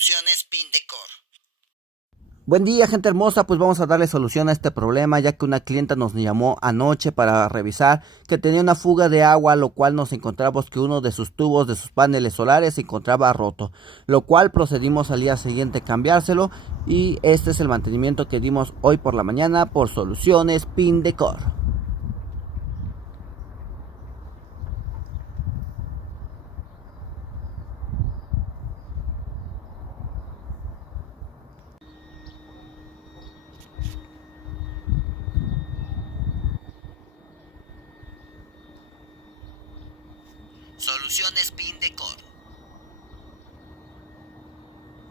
Soluciones Pindecor. Buen día, gente hermosa, pues vamos a darle solución a este problema, ya que una clienta nos llamó anoche para revisar que tenía una fuga de agua, lo cual nos encontramos que uno de sus tubos de sus paneles solares se encontraba roto, lo cual procedimos al día siguiente a cambiárselo, y este es el mantenimiento que dimos hoy por la mañana por Soluciones Pindecor. Soluciones Pindecor.